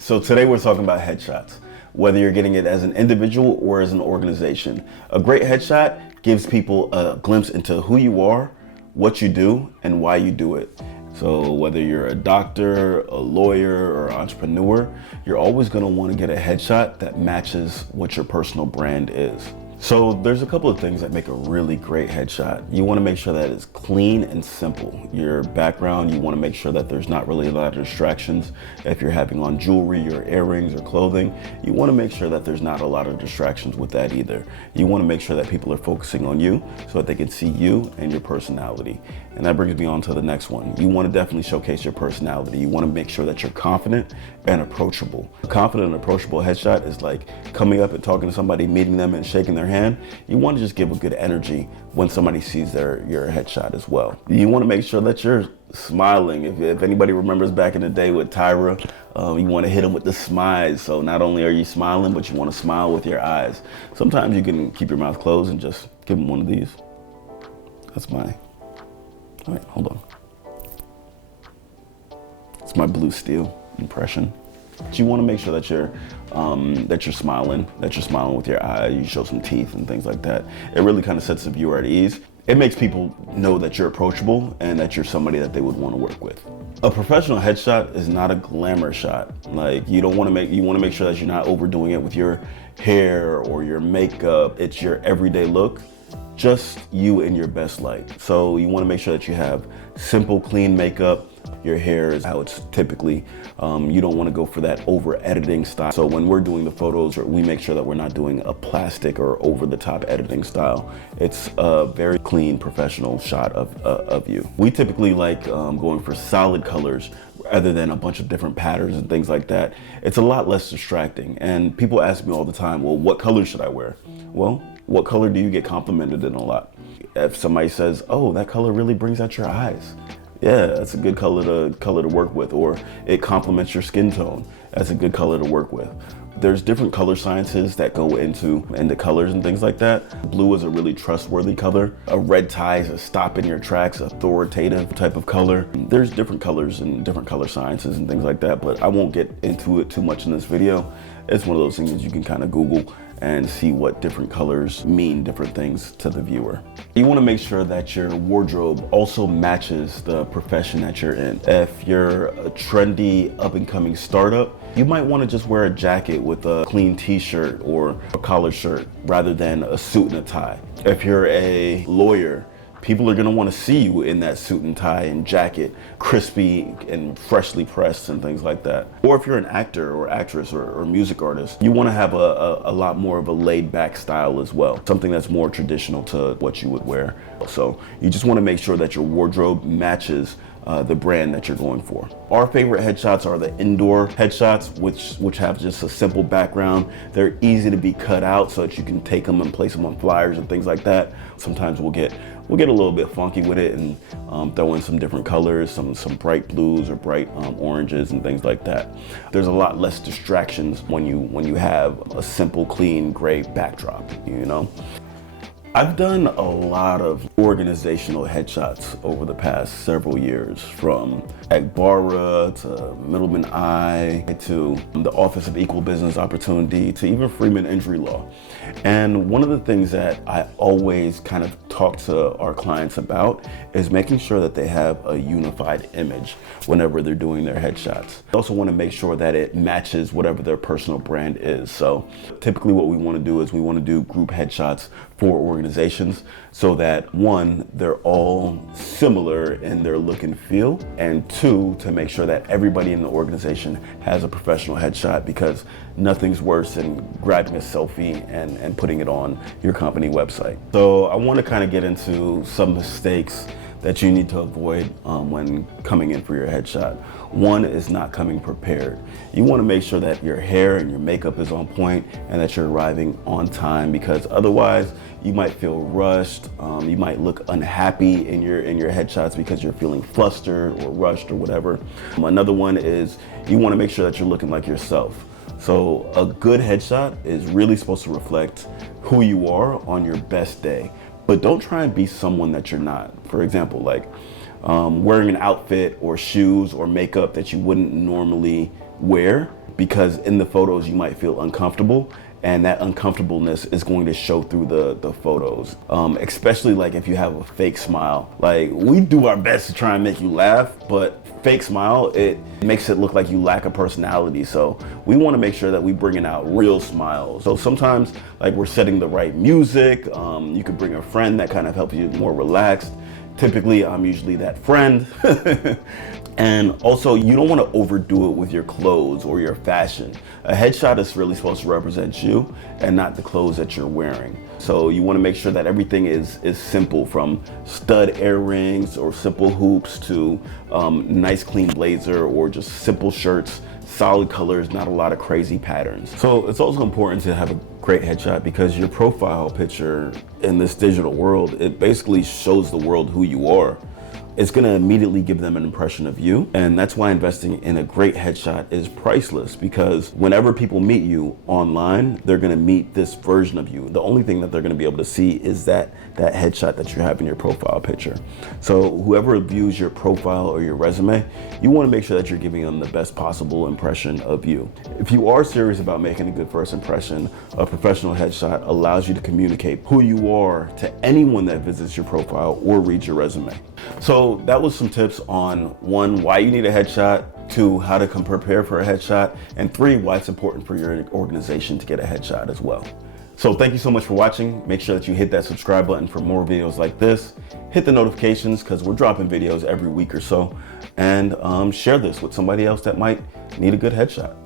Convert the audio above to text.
So today we're talking about headshots, whether you're getting it as an individual or as an organization. A great headshot gives people a glimpse into who you are, what you do, and why you do it. So whether you're a doctor, a lawyer, or entrepreneur, you're always gonna wanna get a headshot that matches what your personal brand is. So there's a couple of things that make a really great headshot. You wanna make sure that it's clean and simple. Your background, you wanna make sure that there's not really a lot of distractions. If you're having on jewelry or earrings or clothing, you wanna make sure that there's not a lot of distractions with that either. You wanna make sure that people are focusing on you so that they can see you and your personality. And that brings me on to the next one. You wanna definitely showcase your personality. You wanna make sure that you're confident and approachable. A confident and approachable headshot is like coming up and talking to somebody, meeting them and shaking their hand. You want to just give a good energy when somebody sees your headshot as well. You want to make sure that you're smiling. If anybody remembers back in the day with Tyra, you want to hit them with the SMIZE. So not only are you smiling, but you want to smile with your eyes. Sometimes you can keep your mouth closed and just give them one of these. That's my, all right, hold on. It's my blue steel impression. But you want to make sure that you're smiling with your eyes. You show some teeth and things like that. It really kind of sets the viewer at ease. It makes people know that you're approachable and that you're somebody that they would want to work with. A professional headshot is not a glamour shot. Like you want to make sure that you're not overdoing it with your hair or your makeup. It's your everyday look, just you in your best light. So you want to make sure that you have simple, clean makeup. Your hair is how it's typically. You don't want to go for that over editing style. So when we're doing the photos, we make sure that we're not doing a plastic or over the top editing style. It's a very clean, professional shot of you. We typically like going for solid colors rather than a bunch of different patterns and things like that. It's a lot less distracting. And people ask me all the time, well, what color should I wear? Well, what color do you get complimented in a lot? If somebody says, oh, that color really brings out your eyes. Yeah, that's a good color to work with, or it complements your skin tone. That's a good color to work with. There's different color sciences that go into colors and things like that. Blue is a really trustworthy color. A red tie is a stop in your tracks, authoritative type of color. There's different colors and different color sciences and things like that, but I won't get into it too much in this video. It's one of those things that you can kind of Google and see what different colors mean different things to the viewer. You want to make sure that your wardrobe also matches the profession that you're in. If you're a trendy up-and-coming startup, you might want to just wear a jacket with a clean t-shirt or a collared shirt rather than a suit and a tie. If you're a lawyer, people are going to want to see you in that suit and tie and jacket, crispy and freshly pressed and things like that. Or if you're an actor or actress or music artist, you want to have a lot more of a laid back style as well. Something that's more traditional to what you would wear. So you just want to make sure that your wardrobe matches the brand that you're going for. Our favorite headshots are the indoor headshots, which have just a simple background. They're easy to be cut out so that you can take them and place them on flyers and things like that. Sometimes we'll get a little bit funky with it and throw in some different colors, some bright blues or bright oranges and things like that. There's a lot less distractions when you have a simple, clean, gray backdrop, you know? I've done a lot of organizational headshots over the past several years, from Agbara to Middleman Eye to the Office of Equal Business Opportunity to even Freeman Injury Law. And one of the things that I always kind of talk to our clients about is making sure that they have a unified image whenever they're doing their headshots. I also want to make sure that it matches whatever their personal brand is. So typically what we want to do is we want to do group headshots for organizations so that one, they're all similar in their look and feel, and two, to make sure that everybody in the organization has a professional headshot, because nothing's worse than grabbing a selfie and putting it on your company website. So I want to kind of get into some mistakes that you need to avoid when coming in for your headshot. One is not coming prepared. You want to make sure that your hair and your makeup is on point and that you're arriving on time, because otherwise you might feel rushed. You might look unhappy in your headshots because you're feeling flustered or rushed or whatever. Another one is you want to make sure that you're looking like yourself. So a good headshot is really supposed to reflect who you are on your best day, but don't try and be someone that you're not. For example, like wearing an outfit or shoes or makeup that you wouldn't normally wear. because in the photos you might feel uncomfortable, and that uncomfortableness is going to show through the photos. Especially like if you have a fake smile. Like, we do our best to try and make you laugh, but fake smile, it makes it look like you lack a personality. So we want to make sure that we bringing out real smiles. So sometimes like we're setting the right music. You could bring a friend that kind of helps you more relaxed. Typically, I'm usually that friend. And also, you don't want to overdo it with your clothes or your fashion. A headshot is really supposed to represent you and not the clothes that you're wearing. So you want to make sure that everything is simple, from stud earrings or simple hoops to nice clean blazer or just simple shirts, solid colors, not a lot of crazy patterns. So it's also important to have a great headshot, because your profile picture in this digital world, it basically shows the world who you are. It's gonna immediately give them an impression of you. And that's why investing in a great headshot is priceless, because whenever people meet you online, they're gonna meet this version of you. The only thing that they're gonna be able to see is that headshot that you have in your profile picture. So whoever views your profile or your resume, you wanna make sure that you're giving them the best possible impression of you. If you are serious about making a good first impression, a professional headshot allows you to communicate who you are to anyone that visits your profile or reads your resume. So that was some tips on 1, why you need a headshot, 2, how to prepare for a headshot, and 3, why it's important for your organization to get a headshot as well. So thank you so much for watching. Make sure that you hit that subscribe button for more videos like this. Hit the notifications, because we're dropping videos every week or so. And share this with somebody else that might need a good headshot.